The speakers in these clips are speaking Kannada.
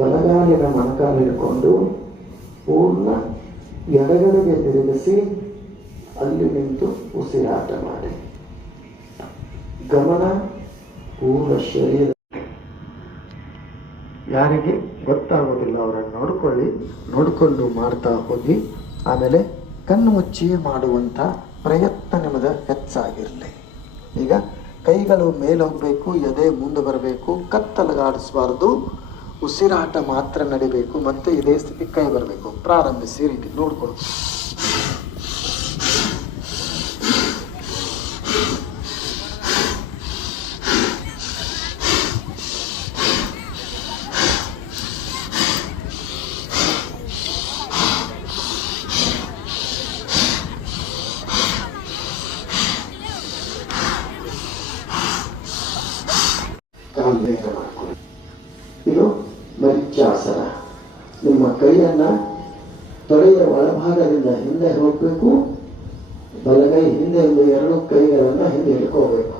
ಬಲಗಾಲಿನ ಮೊಣಕಾಲು ಹಿಡ್ಕೊಂಡು ಪೂರ್ಣ ಎಡಗಡೆಗೆ ತಿರುಗಿಸಿ ಅಲ್ಲಿ ನಿಂತು ಉಸಿರಾಟ ಮಾಡಿ. ಗಮನ ಪೂರ್ಣ ಶರೀರ. ಯಾರಿಗೆ ಗೊತ್ತಾಗೋದಿಲ್ಲ ಅವರನ್ನು ನೋಡ್ಕೊಳ್ಳಿ, ನೋಡಿಕೊಂಡು ಮಾಡ್ತಾ ಹೋಗಿ. ಆಮೇಲೆ ಕಣ್ಣು ಮುಚ್ಚಿಯೇ ಮಾಡುವಂಥ ಪ್ರಯತ್ನ ನಿಮ್ಮದು ಹೆಚ್ಚಾಗಿರಲಿ. ಈಗ ಕೈಗಳು ಮೇಲೆ ಹೋಗಬೇಕು, ಎದೆ ಮುಂದೆ ಬರಬೇಕು, ಕತ್ತಲಗಾಡಿಸಬಾರ್ದು, ಉಸಿರಾಟ ಮಾತ್ರ ನಡಿಬೇಕು. ಮತ್ತೆ ಇದೇ ಸ್ಥಿತಿ ಕೈ ಬರಬೇಕು. ಪ್ರಾರಂಭಿಸಿ ರೀತಿ ನೋಡ್ಕೊಳ್ಳಿ. ಇದು ಮರಿಚ್ಯಾಸನ. ನಿಮ್ಮ ಕೈಯನ್ನ ತೊಡೆಯ ಒಳಭಾಗದಿಂದ ಹಿಂದೆ ಹೋಗಬೇಕು, ಬಲಗೈ ಹಿಂದೆ ಎರಡು ಕೈಗಳನ್ನ ಹಿಂದೆ ಇಟ್ಕೋಬೇಕು.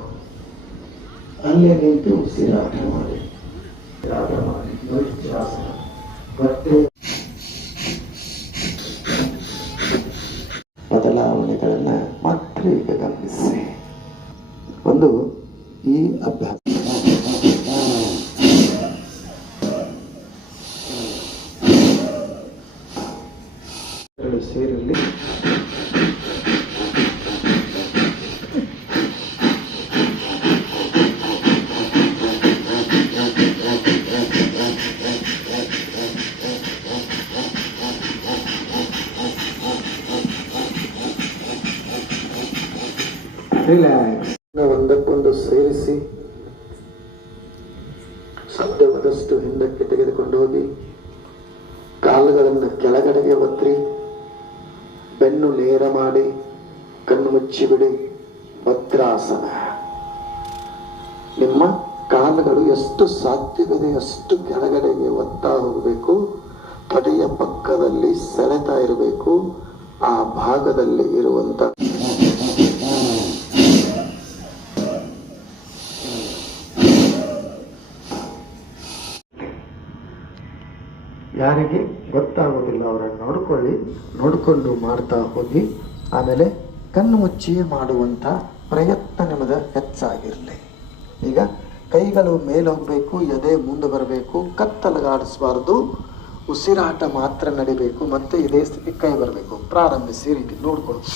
ಅಲ್ಲೇ ನಿಂತು ಉಸಿರಾಟ ಮಾಡಿ. ಮರಿಚ್ಯಾಸನ. ಮತ್ತೆ ಬದಲಾವಣೆಗಳನ್ನ ಮಾತ್ರ ಈಗ ಗಮನಿಸಿ. ಒಂದು ಈ ಅಭ್ಯಾಸ ಸೇರಿರಲಿ. ರಿಲ್ಯಾಕ್ಸ್. ಒಂದಕ್ಕೊಂದು ಸೇರಿಸಿ ಸಾಧ್ಯವಾದಷ್ಟು ಹಿಂದಕ್ಕೆ ತೆಗೆದುಕೊಂಡು ಹೋಗಿ ಕಾಲುಗಳನ್ನು ಕೆಳಗಡೆಗೆ ಒತ್ತಿ, ಬೆನ್ನು ನೇರ ಮಾಡಿ, ಕಣ್ಣು ಮುಚ್ಚಿಬಿಡಿ. ವಜ್ರಾಸನ. ನಿಮ್ಮ ಕಾಲುಗಳು ಎಷ್ಟು ಸಾಧ್ಯವಿದೆ ಅಷ್ಟು ಕೆಳಗಡೆಗೆ ಒತ್ತಾ ಹೋಗಬೇಕು. ತೊಡೆಯ ಪಕ್ಕದಲ್ಲಿ ಸೆಳೆತಾ ಇರಬೇಕು. ಆ ಭಾಗದಲ್ಲಿ ಇರುವಂತ ಯಾರಿಗೆ ಗೊತ್ತಾಗೋದಿಲ್ಲ ಅವರನ್ನು ನೋಡ್ಕೊಳ್ಳಿ, ನೋಡಿಕೊಂಡು ಮಾಡ್ತಾ ಹೋಗಿ. ಆಮೇಲೆ ಕಣ್ಣು ಮುಚ್ಚಿಯೇ ಮಾಡುವಂಥ ಪ್ರಯತ್ನ ನಿಮ್ಮದು ಹೆಚ್ಚಾಗಿರಲಿ. ಈಗ ಕೈಗಳು ಮೇಲೆ ಹೋಗಬೇಕು, ಎದೆ ಮುಂದೆ ಬರಬೇಕು, ಕತ್ತಲಗಾಡಿಸಬಾರ್ದು, ಉಸಿರಾಟ ಮಾತ್ರ ನಡಿಬೇಕು. ಮತ್ತೆ ಇದೇ ಸ್ಥಿತಿ ಕೈ ಬರಬೇಕು. ಪ್ರಾರಂಭಿಸಿ ರೀತಿ ನೋಡ್ಕೊಳ್ಳಿ.